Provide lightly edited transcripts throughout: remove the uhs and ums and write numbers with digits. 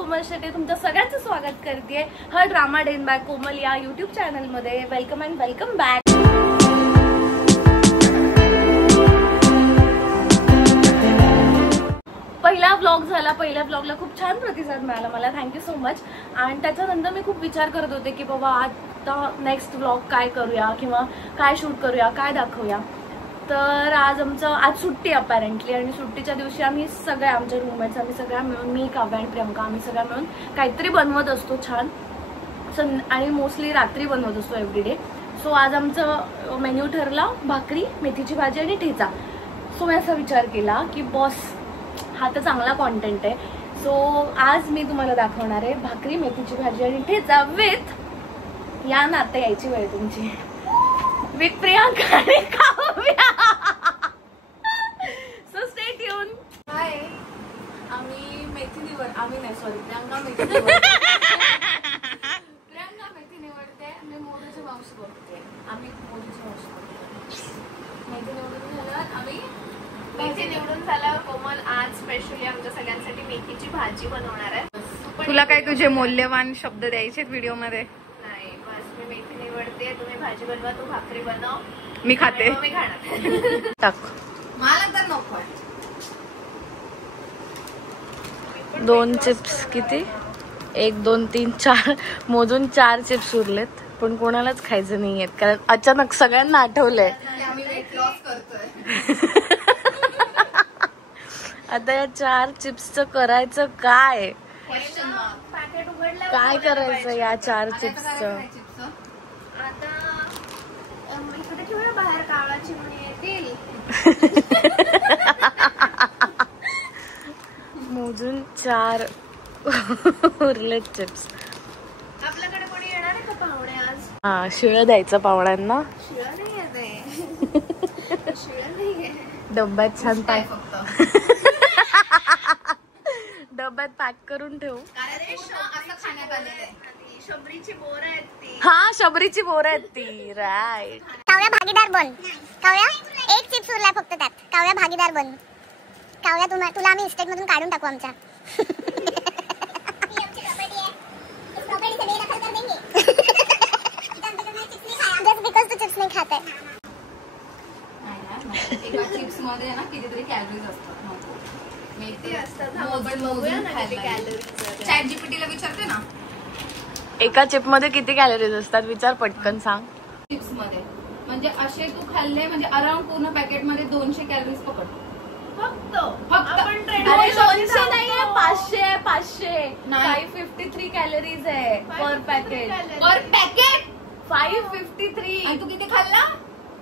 कोमल शेटे तुमचं सगळ्यांचं स्वागत करते हर ड्रामा डेन बाय कोमल या यूट्यूब चॅनल मध्ये. Welcome and welcome back. पहिला व्लॉग झाला. पहिल्या व्लॉगला खूप छान प्रतिसाद मिळाला मला, थँक्यू सो मच. आणि त्याच्यानंतर मी खूप विचार करत होते की बाबा आता नेक्स्ट व्लॉग काय करूया किंवा काय शूट करूया, काय दाखवूया. तर आज सुट्टी अपॅरेंटली, आणि सुट्टीच्या दिवशी आम्ही सगळ्या आमच्या रूममेट्स आम्ही सगळ्या मिळून, मी काव्या आणि प्रियंका, आम्ही सगळ्या मिळून काहीतरी बनवत असतो छान. आणि मोस्टली रात्री बनवत असतो एव्हरीडे. सो आज आमचं मेन्यू ठरला भाकरी, मेथीची भाजी आणि ठेचा. सो मी असा विचार केला की बॉस हा तर चांगला कॉन्टेंट आहे. सो आज मी तुम्हाला दाखवणार आहे भाकरी, मेथीची भाजी आणि ठेचा विथ या ना आता यायची वेळ तुमची, विथ प्रियंका आणि Kavya. So stay tune. Hi, आम्ही मेथी प्रियंका मेथी निवडते, मी मोदीची मावशी बोलते. आम्ही मोदीची मावशी बोलते. मेथी निवडून झाल्यावर आम्ही मेथी निवडून झाल्यावर कोमल आज स्पेशली आमच्या सगळ्यांसाठी मेथीची भाजी बनवणार आहे. तुला काय तुझे मौल्यवान शब्द द्यायचे व्हिडिओ मध्ये? नाही, बस मी मेथी निवडते, तुम्ही भाजी बनवा, तू भाकरी बनव, मी खाते. मी खाणार. टाक. मला तर नको. 2 चिप्स किती? 1 2 3 4 मोजून 4 चिप्स उरलेत, पण कोणालाच खायचं नाहीयेत कारण अचानक सगळ्यांना आठवलंय आम्ही वेट लॉस करतोय. आता या 4 चिप्सचं करायचं काय? पॅकेट उघडलं काय करायचं या 4 चिप्सचं? आता इकडे ठेवूया बाहेर काळा चिमणी येतील. मोजून 4 उरलेत चिप्स. आपल्याकडे कोणी येणार आहे का पाहुणे आज? हा, शिळं द्यायचं पाहुण्यांना. शिळं नाही येते. शिळं नाही आहे. डब्यात छान पॅक, डब्यात पॅक करून ठेवू. असं खाण्यात आलेलं आहे. शबरीची बोरं आहेत ती. हा, शबरीची बोरं आहेत ती. राईट. काव्या भागीदार बन. काव्या 1 चिप्स उरलाय फक्त त्यात. काव्या भागीदार बन. काव्या तुला आम्ही इस्टेट मधून काढून टाकू आमच्या. जस्ट बिकॉज तू चिप्स नाही खात आहे. एका चिप्स मध्ये ना कितीतरी कॅलरीज असतात. मेथी असतात. आपण बघूया ना किती कॅलरीज. चॅट जीपीटीला विचारते ना, एका चिप मध्ये किती कॅलरीज असतात विचार पटकन सांग. चिप्स मध्ये म्हणजे असे तू खाल्ले म्हणजे अराउंड पूर्ण पॅकेट मध्ये 200 कॅलरीज पकड. फक्त आपण अरे 200 नाहीये, 500 553 कॅलरीज आहे पर पॅकेट. पर पॅकेट 553. आणि तू किती खाल्ला?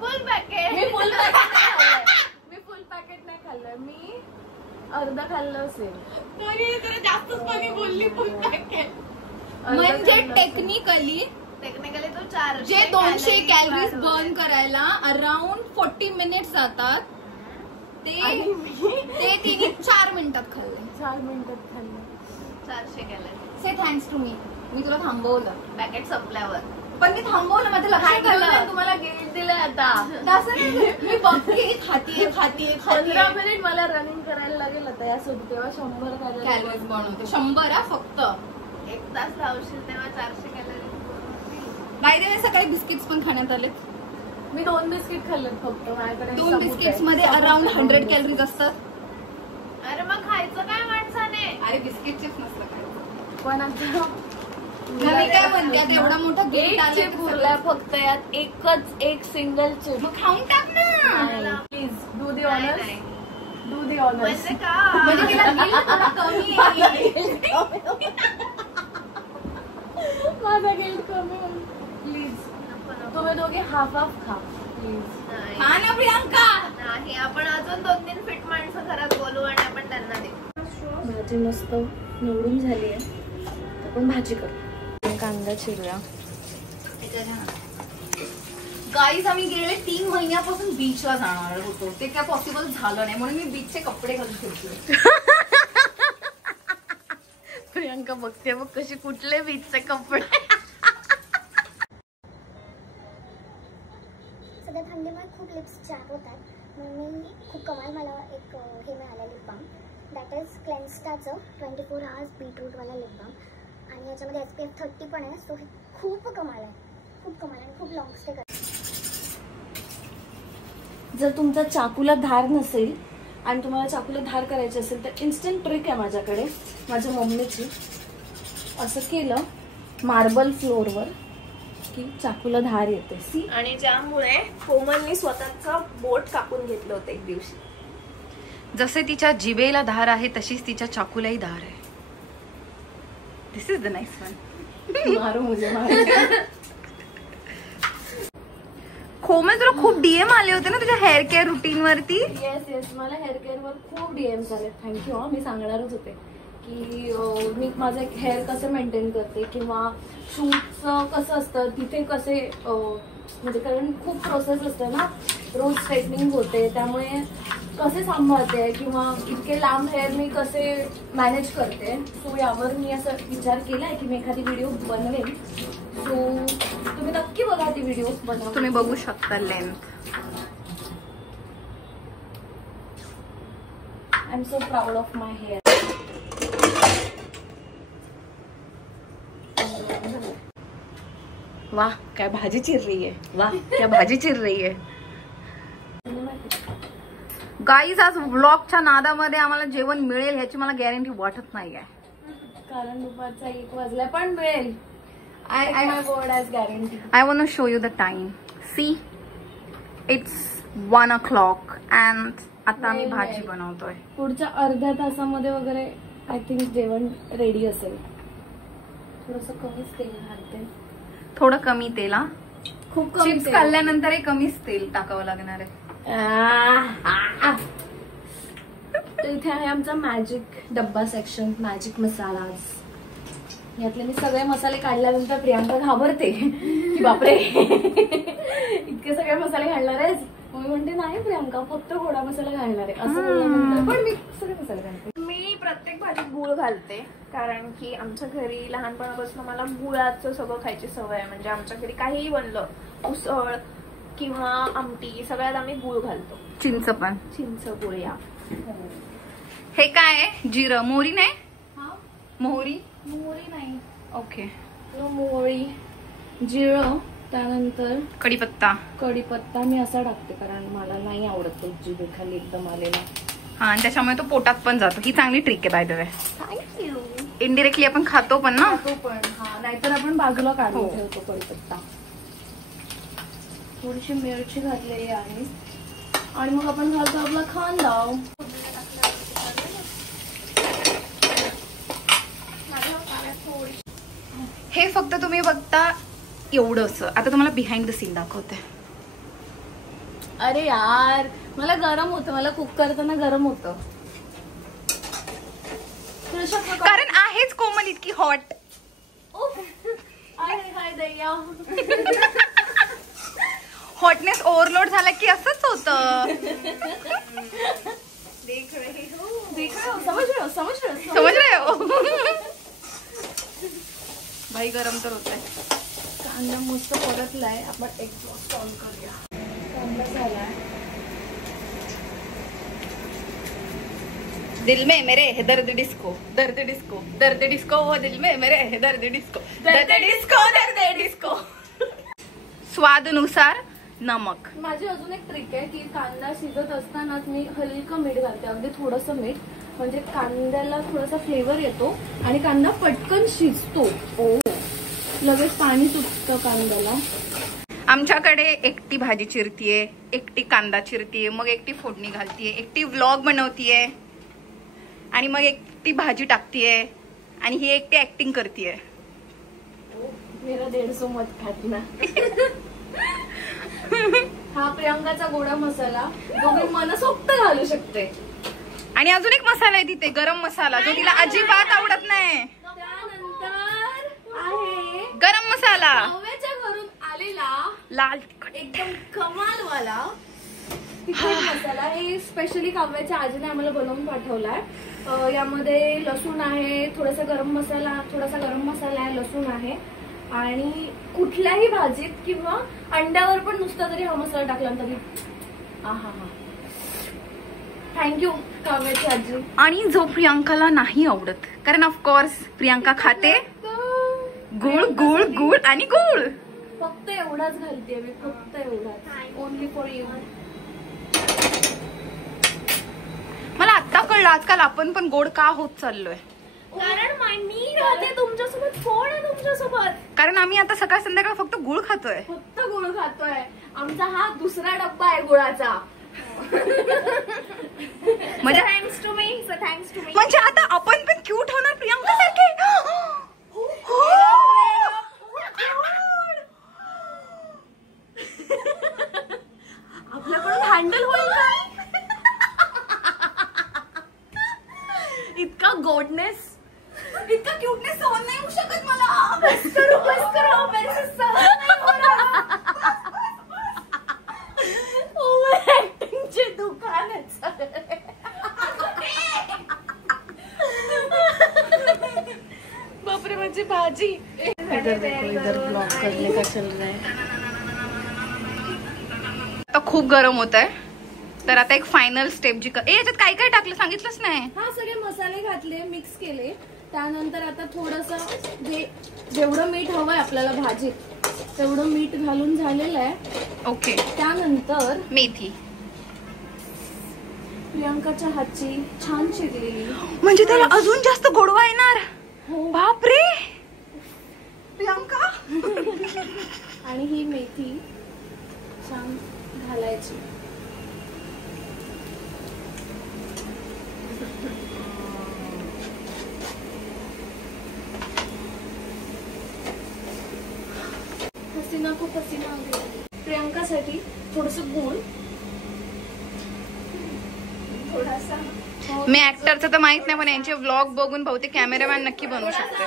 फुल पॅकेट. मी फुल पॅकेट नाही खाल्लंय. मी फुल पॅकेट नाही खाल्लंय, मी अर्धा खाल्लं असेल. तरी जरा जास्तच कमी बोलली. फुल पॅकेट अर्धा म्हणजे खाल्लं टेक्निकली तो 400 जे 200 कॅलरीज बर्न करायला अराउंड 40 मिनिट्स जातात ते तिने 4 मिनिटात खाल्ले. 4 मिनिटात खाल्लं. 400 calorie. So thanks to me तुला थांबवलं. पॅकेट संपल्यावर पण मी थांबवलं, माझं लक्षात आलं. तुम्हाला गिल्ट दिलंय आता. तसं नाही, मी बघते खातीये 15 मिनिट मला रनिंग करायला लागेल आता यासोबत, तेव्हा 100 कॅलरीज बनवते. 100 फक्त 1 तास लावशील तेव्हा 400 कॅलरी. बाय द वे सकाळी बिस्किट्स पण खाण्यात आले. मी 2 बिस्किट खाल्लेत फक्त. माझ्याकडे 2 बिस्किट्स मध्ये अराउंड 100 कॅलरीज असतात. अरे मग खायचं काय माणसाने? अरे बिस्किटचेच नसलं खायचं. पण आता मी काय म्हणते, आता एवढा मोठा गेट आला चिप उरलाय फक्त, यात एक सिंगल चिप. मग खाऊन टाक ना please do the honours. Do the honours. म्हणजे का? म्हणजे तिला guilt थोडा कमी आहे. माझा गिल्ट कमी होईल प्लीज. तुम्ही दोघे हाफ खा प्लीज. हा ना प्रियंका. नाही, आपण अजून 2-3 फिट माणसं घरात बोलू आणि आपण त्यांना देऊ. भाजी मस्त निवडून झाली आहे, आपण भाजी करू. कांदा चिरूया. गाईज आम्ही गेले 3 महिन्यापासून बीचला जाणार होतो, ते काय पॉसिबल झालं नाही, म्हणून मी बीचचे कपडे घालून ठेवले. प्रियंका बघते बघ कशी कुठले बीचचे कपडे. सध्या थंडीमुळे खूप लिप्स चॅप होतात, म्हणून मी खूप कमाल मला एक हे मिळालं लिप बाम. दॅट इज क्लेन्स्टाचं 24 hours बीटरूटवाला लिप बाम आणि याच्यामध्ये SPF 30 पण आहे. सो हे खूप कमाल आहे, खूप कमाल आणि खूप लॉंग स्टे करते. जर तुमचा चाकूला धार नसेल आणि तुम्हाला चाकूला धार करायची असेल तर इन्स्टंट ट्रिक आहे माझ्याकडे, माझ्या मम्मीची. असं केलं मार्बल फ्लोअरवर की चाकूला धार येते. सी. आणि ज्यामुळे कोमलनी स्वतःचं बोट कापून घेतलं होतं एक दिवशी. जसे तिच्या जिभेला धार आहे तशीच तिच्या चाकूलाही धार आहे. दिस इज द नाईस वन. मारू मुझे मारू. कोमल तुला खूप DM आले होते ना तुझ्या हेअर केअर रुटीन वरती. येस मला हेअर केअरवर खूप DMs आले. थँक्यू. मी सांगणारच होते की मी माझं हेअर कसं मेंटेन करते किंवा शूटचं कसं असतं तिथे कसे म्हणजे कारण खूप प्रोसेस असतं ना, रोज स्ट्रेटनिंग होते त्यामुळे कसे सांभाळते किंवा इतके लांब हेअर मी कसे मॅनेज करते. सो यावर मी असं विचार केलाय की मी एखादी व्हिडिओ बनवेन. सो तुम्ही नक्की बघा ती व्हिडिओ बनवा. तुम्ही बघू शकता length. I am so proud of my hair. वाह क्या भाजी चिर रही है, वाह क्या भाजी चिर रही है. गाईज आज व्लॉगच्या नादामध्ये आम्हाला जेवण मिळेल ह्याची मला गॅरंटी वाटत नाही आहे. कारण दुपारचा 1 वाजला पण मिळेल. I my word as guarantee. I want to show you the time. See it's 1 o'clock and आता आम्ही भाजी बनवतोय. पुढच्या अर्ध्या तासामध्ये वगैरे आय थिंक जेवण रेडी असेल. थोडंसं कमीच तेल घालते. थोडं कमी तेल. खूप कमी चिप्स खाल्ल्यानंतरही कमीच तेल टाकावं लागणार आहे. इथे आहे आमचा मॅजिक डब्बा सेक्शन. Magic masalas. यातले मी सगळे मसाले काढल्यानंतर प्रियांका घाबरते की बापरे इतके सगळे मसाले घालणार आहेस. मी म्हणते नाही प्रियांका फक्त गोडा मसाला घालणार आहे असं बोलल्यानंतर पण मी सगळे मसाले घालते. मी प्रत्येक भाजीत गुळ घालते कारण की आमच्या घरी लहानपणापासून मला गुळाचं सगळं खायची सवय आहे. म्हणजे आमच्या घरी काहीही बनलं, उसळ किंवा आमटी, सगळ्यात आम्ही गुळ घालतो. चिंच पण. चिंच गुळ. या हे काय आहे? जिरं मोहरी नाही. मोहरी मोहरी नाही. ओके. मोहरी, जिरं, त्यानंतर कढीपत्ता मी असा टाकते कारण मला नाही आवडत तो जिभेखाली एकदम आलेला. हा आणि त्याच्यामुळे तो पोटात पण जातो. ही चांगली ट्रिक आहे by the way. Thank you. Indirectly आपण खातो पण ना. तो पण हा नाहीतर आपण बाजूला काढून ठेवतो कढीपत्ता. थोडीशी मिरची घातलेली आहे आणि मग आपण घालतो आपला कांदा. हे फक्त तुम्ही बघता एवढंच. आता तुम्हाला बिहाइंड द सीन दाखवते. अरे यार मला गरम होतं. मला कुक करताना गरम होतं कारण आहेच कोमल इतकी हॉट. हॉटनेस ओव्हरलोड झाला की असंच होतं. समज रहे हो. भाई गरम तर होत आहे. कांदा मस्त परतलाय. आपण एक ऑन करूया. कांदा झालाय. दिल में मेरे है दर्द डिस्को, दर्द डिस्को, दर्द डिस्को. वो दिल में मेरे है दर्द डिस्को, दर्द डिस्को, दर्द डिस्को. स्वादानुसार नमक. माझी अजून एक ट्रिक आहे की कांदा शिजत असतानाच मी हलकं मीठ घालते. अगदी थोडंसं मीठ म्हणजे कांद्याला थोडासा फ्लेवर येतो आणि कांदा पटकन शिजतो. लगेच पाणी सुटतं कांद्याला. आमच्याकडे एकटी भाजी चिरतीये, एकटी कांदा चिरतीये, मग एकटी फोडणी घालतीये, एकटी व्लॉग बनवतीये आणि मग एकटी भाजी टाकतीये आणि ही एकटी ऍक्टिंग करतीये. मेरा 150 मत खातना. हा प्रियांकाचा गोडा मसाला जो मी मनसोक्त घालू शकते. आणि अजून एक मसाला आहे तिथे, गरम मसाला, जो तिला अजिबात आवडत नाही. त्यानंतर आहे गरम मसाला. काव्याच्या घरून आलेला लाल तिखट एकदम कमालवाला तिखट मसाला. हे स्पेशली काव्याच्या आजीने आम्हाला बनवून पाठवलाय. यामध्ये लसूण आहे, थोडासा गरम मसाला आहे, लसूण आहे आणि कुठल्याही भाजीत किंवा अंड्यावर पण नुसता जरी हा मसाला टाकला तरी थँक्यू काव्याची आजी. आणि जो प्रियांकाला नाही आवडत, कारण ऑफकोर्स प्रियांका खाते गुळ गुळ गुळ आणि गुळ. फक्त एवढाच घालते मी, फक्त एवढाच, ओनली फॉर यू. मला आता कळलं आजकाल आपण पण गोड का होत चाललोय. कारण मी राहते तुमच्यासोबत, कोण आहे तुमच्यासोबत? कारण आम्ही आता सकाळ संध्याकाळ फक्त गुळ खातोय. फक्त गुळ खातोय. आमचा हा दुसरा डब्बा आहे गुळाचा. म्हणजे thanks to me, thanks to me. म्हणजे आता आपण पण क्यूट होणार प्रियांका सारखे. आपल्याकडून हँडल होईल का इतका गोडनेस, इतका क्यूटनेस सहन नाही होऊ शकत मला. बस करो मेरे से सहन नहीं हो रहा. ऍक्टिंगचे दुकान बापरे माझी भाजी. ब्लॉग करने का चल रहा है. आता खूप गरम होत आहे, तर आता एक फायनल स्टेप जी याच्यात काय काय टाकलं सांगितलंच नाही. हा सगळे मसाले घातले, मिक्स केले. त्यानंतर आता थोडस जेवढं मीठ हवंय आपल्याला भाजीत तेवढं मीठ घालून झालेलं आहे. ओके. त्यानंतर मेथी, प्रियांकाच्या हातची छान चिरलेली, म्हणजे त्याला अजून जास्त गोडवा येणार. हो. बापरे प्रियांका. आणि ही मेथी छान घालायची. हसीना खूप हसीना. प्रियांकासाठी थोडस गुळ, थोडासा. मी ऍक्टरचं तर माहित नाही, पण यांचे व्लॉग बघून बहुतेक कॅमेरामॅन नक्की बनवू शकते.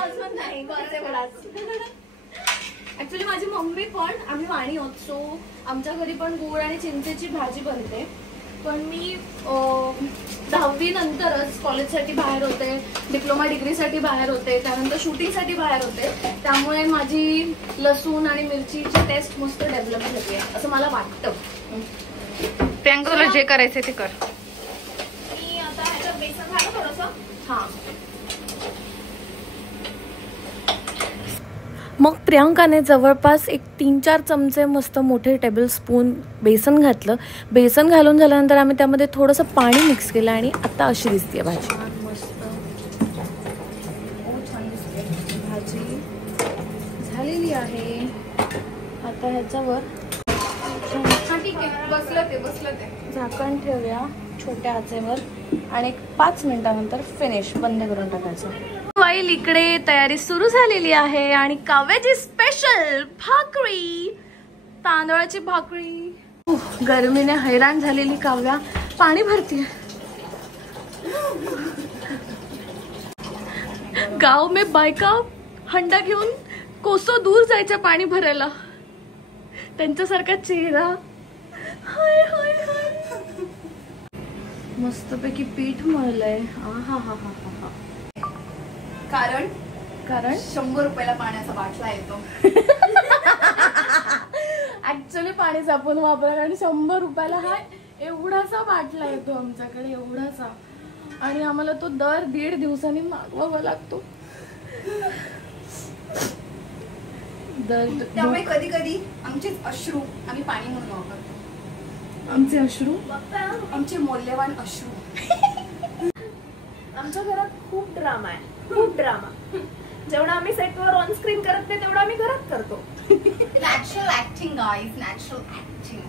ऍक्च्युली माझी मम्मी पण, आम्ही वाणी आहोत, सो आमच्या घरी पण गुळ आणि चिंचेची भाजी बनते. पण मी 10वी नंतरच कॉलेजसाठी बाहेर होते, डिप्लोमा डिग्रीसाठी बाहेर होते, त्यानंतर शूटिंगसाठी बाहेर होते. त्यामुळे माझी लसूण आणि मिरचीची टेस्ट मस्त डेव्हलप झाली आहे असं मला वाटतं. प्रियांका तुला जे करायचंय ते कर. मी आता ह्याच्यात बेसन घालू थोडंसं. हा. मग प्रियांकाने जवळपास एक 3-4 चमचे मस्त मोठे टेबल स्पून बेसन घातलं. बेसन घालून झाल्यानंतर आम्ही त्यामध्ये थोडंसं पाणी मिक्स केलं आणि आता अशी दिसते भाजी. मस्त छान दिसते भाजी. झालेली आहे. आता ह्याच्यावर ठीक आहे, बसलं ते झाकण ठेवूया छोट्या आचेवर आणि एक 5 मिनिटानंतर फिनिश बंद करून टाकायचं. वाईल इकडे तयारी सुरू झालेली आहे आणि काव्याची स्पेशल भाकरी, तांदळाची भाकरी. गरमीने हैराण झालेली काव्या पाणी भरतीये. गाव में बायका हंडा घेऊन कोसो दूर जायच्या पाणी भरायला. त्यांच्यासारखा चेहरा. हाय हाय हाय. मस्तपैकी पीठ मळलंय. हा हा हा हा हा. कारण 100 रुपयाला पाण्याचा बाटला येतो. ऍक्च्युली पाणी जपून वापरा, कारण 100 रुपयाला हा एवढासा बाटला येतो आमच्याकडे, एवढासा. आणि आम्हाला तो दर 1.5 दिवसांनी मागवावा लागतो. त्यामुळे कधी कधी आमचेच अश्रू आम्ही पाणी म्हणून वापरतो. आमचे अश्रू, आमचे मौल्यवान अश्रू. आमच्या घरात खूप ड्रामा आहे, खूप ड्रामा. जेवढा आम्ही सेटवर ऑन स्क्रीन करत नाही तेवढा आम्ही घरात करतो. Natural acting guys, natural acting.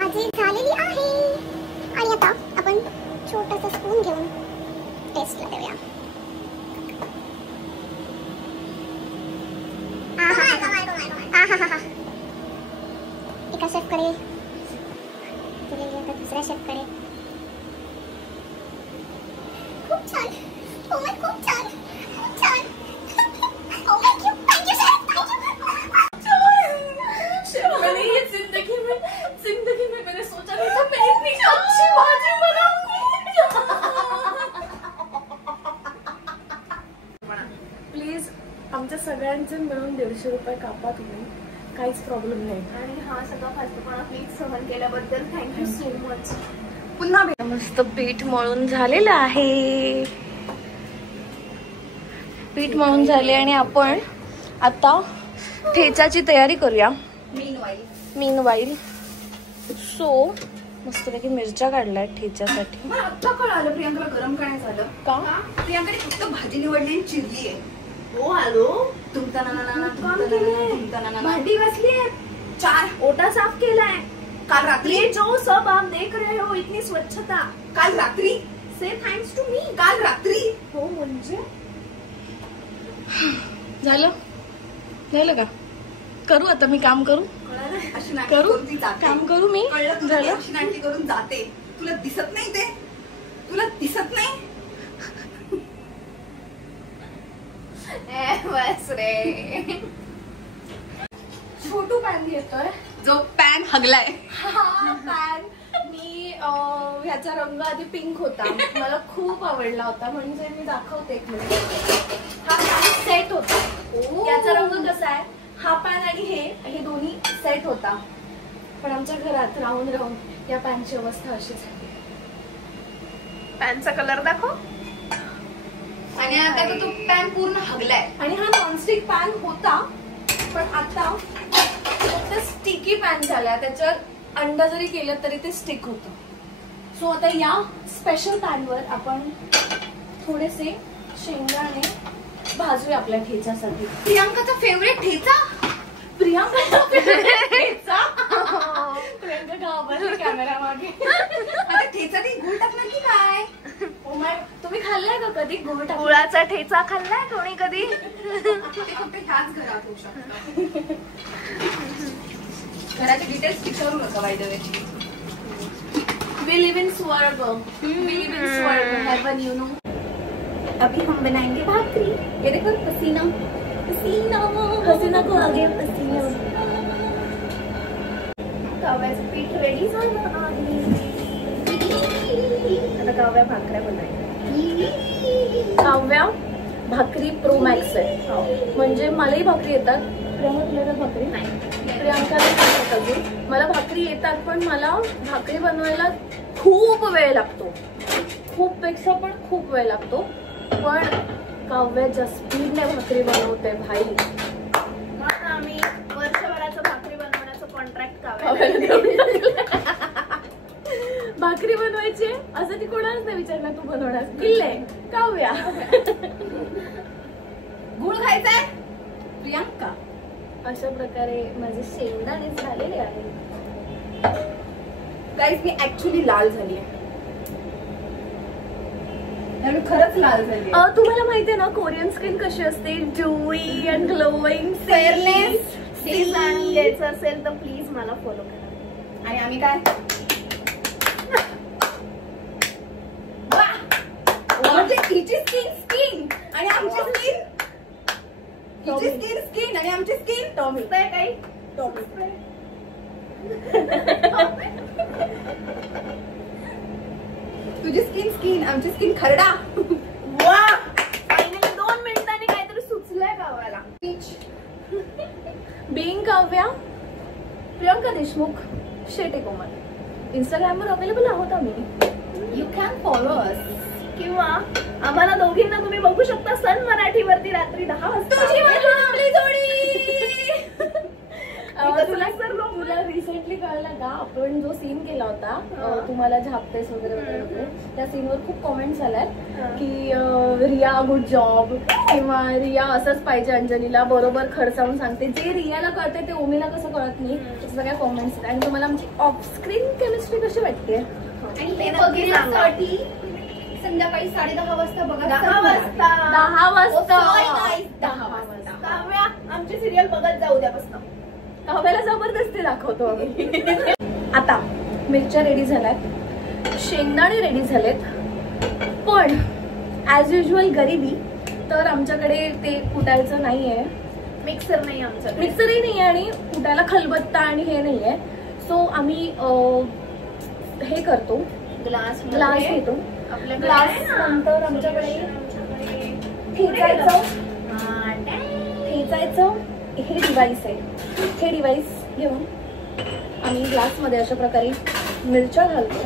भाजी झालेली आहे आणि आता आपण छोटासा स्पून घेऊन टेस्टला देऊया. एका शेफकडे दिलेली आता दुसऱ्या शेफकडे. खूप छान. ओ माय, खूप छान, खूप छान. Oh my, thank you chef, thank you. जिंदगी में मैंने सोचा नहीं था मैं इतनी अच्छी भाजी बनाऊंगी. प्लीज आमच्या सगळ्यांचे मिळून 150 रुपये कापा तुम्ही, काहीच प्रॉब्लेम नाही. आणि हा सगळा फालतूपणा प्लीज सहन केल्याबद्दल थँक्यू सो मच. पुन्हा मस्त पीठ मळून झालेलं आहे. पीठ मळून झाले आणि आपण आता ठेचाची तयारी करूया. मीनवाईल सो मस्तपैकी मिरच्या काढल्या ठेच्यासाठी. मला आत्ता कळालं प्रियांकाला गरम काय झालं का? प्रियांकाने फक्त भाजी निवडली आणि चिरली आहे. हो हॅलो, भांडी घासली आहे, 4 ओटा साफ केलाय काल रात्री. ये जो सब आप देख रहे हो इतनी स्वच्छता काल रात्री से थँक्स टू मी. काल रात्री हो म्हणजे झालं का? करू आता मी काम करू अशी नाटकी करू करून ती जाते. काम करू मी. कळलं तुला? झालं अशी नाटकी करून जाते. तुला दिसत नाही ते? तुला दिसत नाही? बस रे. छोटू पॅन घेतोय. जो पॅन हगलाय. हा पॅन मी ह्याचा रंग आधी पिंक होता, मला खूप आवडला होता, म्हणजे मी दाखवते एक मिनिट. हा पॅन सेट होता. याचा रंग कसा आहे, हा पॅन आणि हे दोन्ही सेट होता, पण आमच्या घरात राहून राहून या पॅनची अवस्था अशी झाली. पॅनचा कलर दाखव. आणि आता तो पॅन पूर्ण हगलाय. आणि हा नॉनस्टिक पॅन होता, पण आता फक्त स्टिकी पॅन झाला. त्याच्यात अंडा जरी केलं तरी ते स्टिक होतं. सो आता या स्पेशल पॅनवर आपण थोडेसे शेंगदाणे भाजूया आपल्या ठेच्यासाठी. प्रियांकाचा फेवरेट ठेचा. प्रियांका घाबरली कॅमेरा मागे. आता ठेचा ती गुळ टाकणार की काय? तुम्ही खाल्लाय का कधी गुळ टाकून? गुळाचा ठेचा खाल्लाय कोणी कधी? ते फक्त ह्याच घरात होऊ शकतं. घराचे डिटेल्स विचारू नका by the way. We live in स्वर्ग. We live in स्वर्ग. Heaven, you know. अभी हम बनाएंगे भाकरी. ये देखो पसीना पसीना पसीना को आगे पसीना. काव्याचं पीठ रेडी झालं आहे. आता काव्या भाकऱ्या बनवायच्या. काव्या भाकरी प्रो मॅक्स आहे, म्हणजे मलाही भाकरी येतात. प्रियांका भाकरी नाही, प्रियांकाला येतात अजून. मला भाकरी येतात, पण मला भाकरी बनवायला खूप वेळ लागतो. खूप पेक्षा पण खूप वेळ लागतो. पण काव्या ज्या स्पीडने भाकरी बनवते भाई. म्हणून आम्ही वर्षभराचं भाकरी बनवण्याचं कॉन्ट्रॅक्ट काव्याला. भाकरी बनवायची असं ती कोणालाच नाही विचारणार तू बनवणार. किल्ले काव्या. गुळ खायचाय प्रियांका. अशा प्रकारे माझे शेंगदाणे झालेले आहे. गाईज मी ऍक्च्युली लाल झाली आहे. मी खरंच लाल झाली. तुम्हाला माहितीये ना कोरियन स्किन कशी असते, dewy and glowing, fairness. Please जाणून घ्यायचं असेल तर प्लीज मला फॉलो करा. आणि आम्ही काय हिची स्किन आणि आमची स्किन. हिची स्किन आणि आमची स्किन टॉमी काही टॉमी. तुझी स्किन आमची स्किन खरडा. वा, फायनली 2 मिनिटांनी काहीतरी सुचलंय गावाला. बिंग काव्या प्रियांका देशमुख शेटे कोमल. इंस्टाग्रामवर अवेलेबल आहोत आम्ही. You can follow us. किंवा आम्हाला दोघींना तुम्ही बघू शकता सन मराठीवरती रात्री 10 वाजता. तुला रिसेंटली कळलं का आपण जो सीन केला होता, तुम्हाला झापतेस वगैरे वगैरे वगैरे, त्या सीनवर खूप कॉमेंट्स आल्यात की रिया गुड जॉब, किंवा रिया असंच पाहिजे अंजलीला, बरोबर खडसावून सांगते. जे रियाला कळते ते ओमीला कसं कळत नाही, सगळ्या कॉमेंट्स. आणि तुम्हाला आमची ऑफस्क्रीन केमिस्ट्री कशी वाटते? आणि ते बघण्यासाठी संध्याकाळी 10:30 वाजता बघा. 10 वाजता 10 वाजता 10 वाजता. काव्या आमची सिरियल बघत जा उद्यापासून. काव्याला जबरदस्ती दाखवतो आम्ही. आता मिरच्या रेडी झाल्यात, शेंगदाणे रेडी झालेत, पण ऍज युजल गरिबी तर आमच्याकडे ते कुटायचं नाहीये. मिक्सर नाही आमच्याकडे. मिक्सरही नाहीये आणि कुटायला खलबत्ता आणि हे नाहीये. सो आम्ही हे करतो, ग्लास घेतो. आपल्याकडे ग्लास नंतर आमच्याकडे ठेचायचं हे डिवाइस आहे, हे डिवाइस घेऊन आम्ही ग्लासमध्ये अशा प्रकारे मिरच्या घालतो.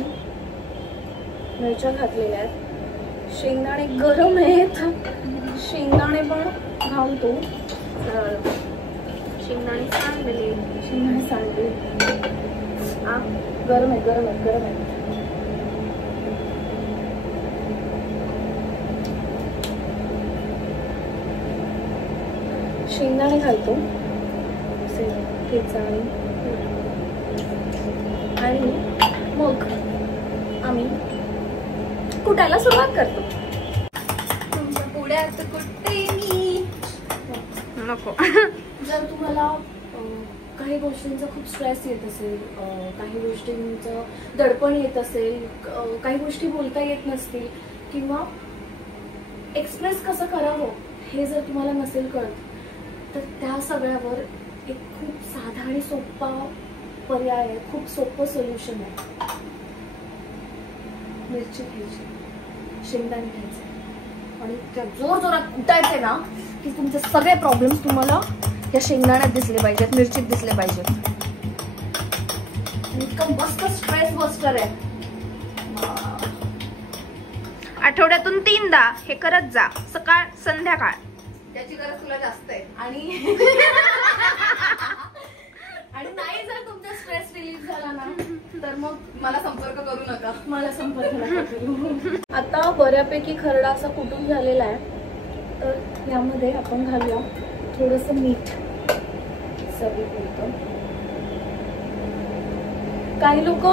मिरच्या घातलेल्या आहेत, शेंगदाणे गरम आहेत, शेंगदाणे पण घालतो. शेंगदाणे सांडले, शेंगदाणे सांडले, गरम आहे गरम आहे गरम आहे. शेंगदाणे घालतो ठेचा आणि मग आम्ही कुटायला सुरुवात करतो. तुमच्या पुढ्यात कुठे मी नको. जर तुम्हाला काही गोष्टींचा खूप स्ट्रेस येत असेल, काही गोष्टींचं दडपण येत असेल, काही गोष्टी बोलता येत नसतील किंवा एक्सप्रेस कसं करावं हे जर तुम्हाला नसेल कळत, तर त्या सगळ्यावर एक खूप साधा आणि सोपा पर्याय आहे, खूप सोपं सोल्युशन आहे. मिरची घ्यायची, शेंगदाणे घ्यायचे आणि त्या जोर जोरात कुटायचे ना की तुमचे सगळे प्रॉब्लेम्स तुम्हाला या शेंगदाण्यात दिसले पाहिजेत, मिरचीत दिसले पाहिजेत. इतकं मस्त स्ट्रेस बस्टर आहे. आठवड्यातून 3दा हे करत जा, सकाळ संध्याकाळ. त्याची गरज तुला जास्त आहे. आणि नाही जर तुमचा स्ट्रेस रिलीफ झाला ना तर मग मला संपर्क करू नका, मला संपर्क नका करू. आता बऱ्यापैकी खरडा असा कुटून झालेला आहे, तर यामध्ये आपण घालूया थोडंसं मीठ चवीपुरतं. काही लोक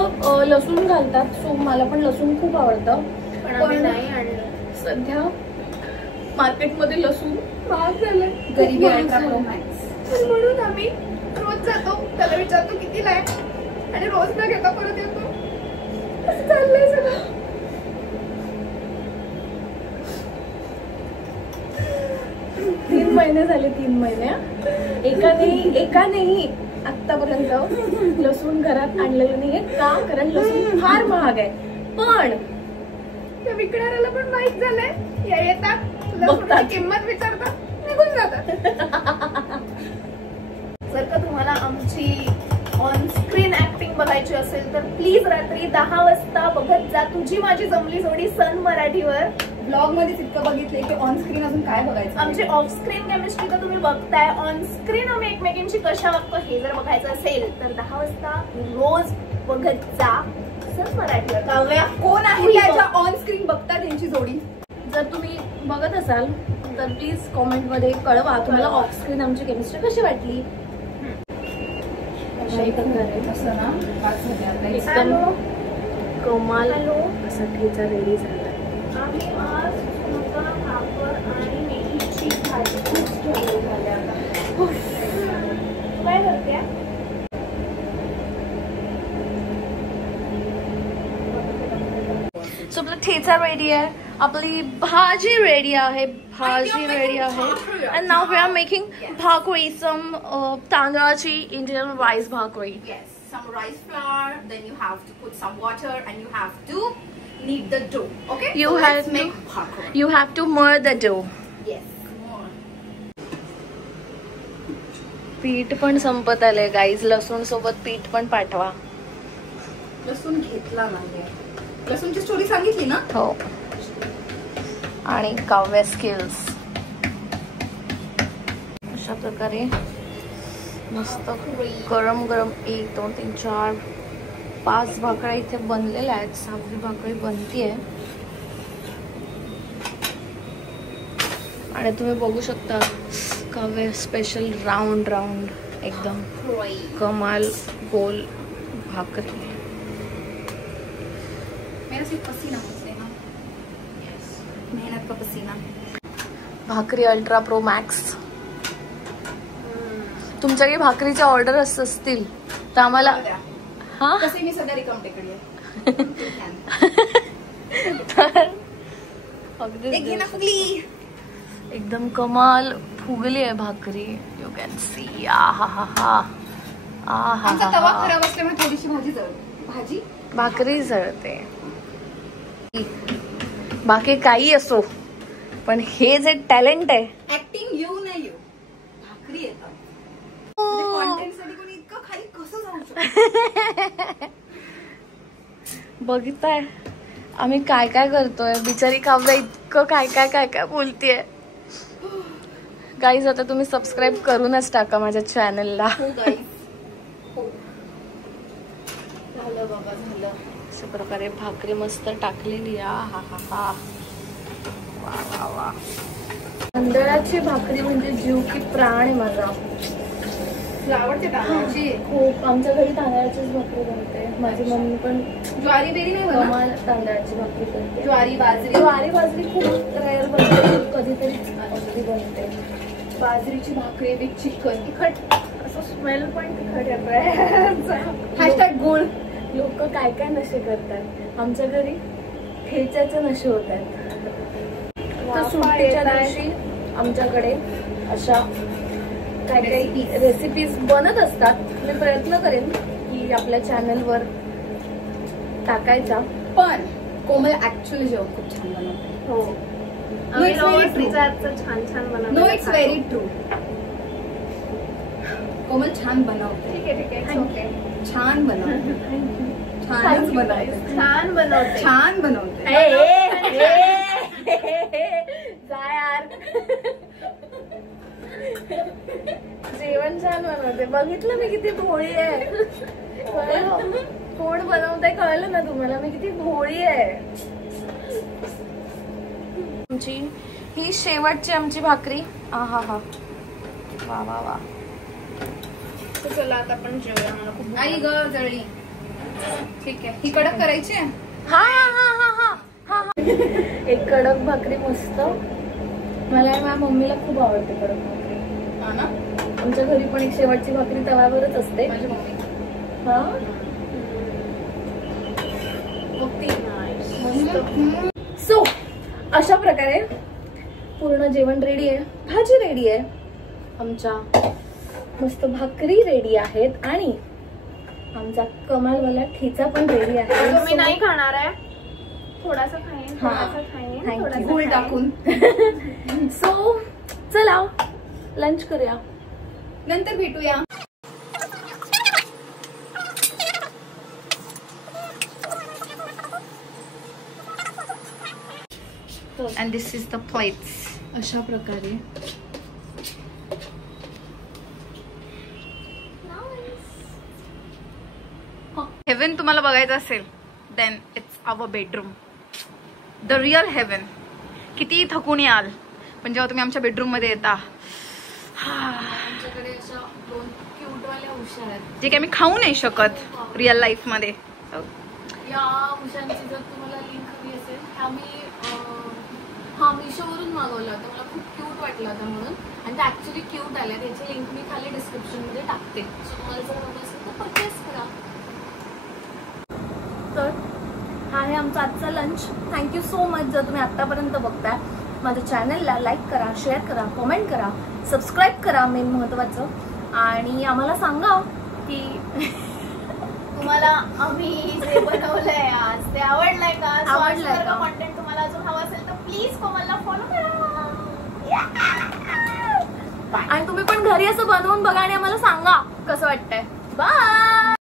लसूण घालतात, सो मला पण लसूण खूप आवडतं, पण आम्ही नाही आणलं. सध्या मार्केटमध्ये लसूण महाग झालंय, गरीबी खूप महाग अल्ट्रा प्रो झालंय. मॅक्स. म्हणून आम्ही रोज जातो, त्याला विचारतो कितीला आहे आणि रोज न घेता परत येतो. असं चाललंय सगळं. तीन महिने झाले, 3 महिने एका नाही आतापर्यंत लसूण घरात आणलेलं नाहीये. का? कारण लसूण फार महाग आहे. पण त्या विकणाऱ्याला पण माहित झालंय, या येतात लसूणाची किंमत विचारतात, निघून जातात. जर का तुम्हाला आमची ऑन स्क्रीन ऍक्टिंग बघायची असेल तर प्लीज रात्री 10 वाजता बघत जा तुझी माझी जमली जोडी सन मराठीवर. ब्लॉग मध्ये इतकं बघितलंय की ऑन स्क्रीन अजून काय बघायचं. आमची ऑफ स्क्रीन केमिस्ट्री तर तुम्ही बघताय, ऑन स्क्रीन आम्ही एकमेकींशी कशा वागतो हे जर बघायचं असेल तर 10 वाजता रोज बघत जा सन मराठीवर. काव्या कोण आहे त्याच्या ऑन स्क्रीन बघता त्यांची जोडी. जर तुम्ही बघत असाल तर प्लीज कॉमेंट मध्ये कळवा तुम्हाला ऑफ स्क्रीन आमची केमिस्ट्री कशी वाटली. असं ना एकदम कमाल असा ठेचा रेडी झाला. आम्ही आज मका, पापड आणि मेथीची भाजी खूप ठेवली झाल्या. काय करते? सो आपला ठेचा रेडी आहे, आपली भाजी रेडी आहे, and now we are making bhakri, some तांदळाची Indian rice bhakri. Yes, some rice flour, then you have to put some water and you have to knead the dough. Okay? You so have let's to- make bhakri. You have to mix the dough. Yes, come on. पीठ पण संपत आलंय guys, लसूण सोबत पीठ पण पाठवा. लसूण घेतला नाहीये. लसूणची स्टोरी सांगितली ना. हो, आणि काव्य स्किल्स अशा प्रकारे मस्त गरम गरम 1 2 3 4 5 भाकऱ्या इथे बनलेल्या आहेत. 6वी भाकरी बनतीये आणि तुम्ही बघू शकता काव्य स्पेशल राऊंड एकदम कमाल गोल भाकरी. मेरा सिर्फ पसीना मुझसे ना. Yes, मेहनत का पसीना. भाकरी अल्ट्रा प्रो मॅक्स. तुमच्याकडे भाकरीच्या ऑर्डर असतील तर आम्हाला हा कसे मी सध्या रिकाम टेकडी आहे. तर अगदी एक घे ना फुगली. एकदम कमाल फुगली आहे भाकरी. You can see. आहा आमचा तवा खराब असल्यामुळे थोडीशी भाजी जळते. भाकरी जळते. बाकी काही असो पण हे जे टॅलेंट आहे ऍक्टिंग येऊ नाही येऊ भाकरी येतात. कॉन्टेंटसाठी कोणी इतकं खाली कसं जाऊ शकतं? बघताय आम्ही काय काय करतोय. बिचारी काव्या इतकं काय काय बोलतेय. गाईज आता तुम्ही सबस्क्राईब करूनच टाका माझ्या चॅनलला. झालं बाबा झालं. अशा प्रकारे भाकरी मस्त टाकलेली. हा हा हा वा वा वा. तांदळाची भाकरी म्हणजे जीव की प्राण आहे माझा. आवडते तांदळाची खूप. आमच्या घरी तांदळाचीच भाकरी बनते. माझी मम्मी पण ज्वारी बेरी नाही बनत? कमाल तांदळाची भाकरी करते. ज्वारी बाजरी खूप रेअर बनते. कधीतरी भाकरी बनते. बाजरीची भाकरी विथ चिकन. तिखट असं स्मेल पण तिखट येतोय. हॅशटॅग गोड. लोक काय काय नशे करतात. आमच्या घरी ठेच्याचे नशे होत आहेत. तर सुट्टीच्या दिवशी आमच्याकडे अशा काही काही रेसिपीज बनत असतात. मी प्रयत्न करेन की आपल्या चॅनलवर टाकायचा. पण कोमल ऍक्च्युअली जेवण खूप छान बनवते. हो आम्ही रोज तिच्या हातचं छान छान बनवतो. No it's very true. Komal छान बनवते. ठीक आहे ओके. छान बनवते. छानच बनवते. छान बनवते. छान बनवते. जा यार. जेवण छान बनवते. बघितलं मी किती भोळी आहे. कोण बनवते कळलं ना तुम्हाला मी किती भोळी आहे. आमची ही शेवटची आमची भाकरी. हा हा हा वा वा वा. चला आता आपण जेवूया. मला खूप आई ग जळली. ठीक आहे ही कडक करायची आहे. हा हा हा हा हा हा. एक कडक भाकरी मस्त. मला माझ्या मम्मीला खूप आवडते कडक भाकरी. हा ना. आमच्या घरी पण एक शेवटची भाकरी तव्यावरच असते. माझी मम्मी. हा सो अशा प्रकारे पूर्ण जेवण रेडी आहे. भाजी रेडी आहे. आमच्या मस्त भाकरी रेडी आहेत आणि आमचा कमालवाला ठेचा पण रेडी आहे. तुम्ही नाही खाणार आहे? थोडासा खाईन. Thank you. गुळ टाकून. सो चला लंच करूया. नंतर भेटूया. And this is the plates. अशा प्रकारे हेवन तुम्हाला बघायचं असेल then it's our bedroom. The real heaven. किती थकून याल पण जेव्हा तुम्ही आमच्या बेडरूम मध्ये येता. आमच्याकडे अशा 2 क्यूट वाल्या उश्या आहेत जे काही मी खाऊ नाही शकत रिअल लाईफ मध्ये. या उशांची जर तुम्हाला लिंक हवी असेल ह्या मी मिशोवरून मागवलं होतं. मला खूप क्यूट वाटलं होतं म्हणून आणि त्या ऍक्च्युली क्यूट आल्या. त्याची लिंक मी खाली डिस्क्रिप्शन मध्ये टाकते. सो तुम्हाला जर हवं असेल तर परचेस करा. तर हा आहे आमचा आजचा लंच. थँक्यू सो मच जर तुम्ही आतापर्यंत बघताय. माझ्या चॅनलला लाईक करा, शेअर करा, कमेंट करा, सबस्क्राईब करा मेन महत्वाचं. आणि आम्हाला सांगा की तुम्हाला आम्ही जे बनवलंय आज ते आवडलंय का? आवडलंय का? कॉन्टेंट तुम्हाला अजून हवं असेल तर प्लीज कोमलला फॉलो करा. आणि तुम्ही पण घरी असं बनवून बघा आणि आम्हाला सांगा कसं वाटतंय. बाय.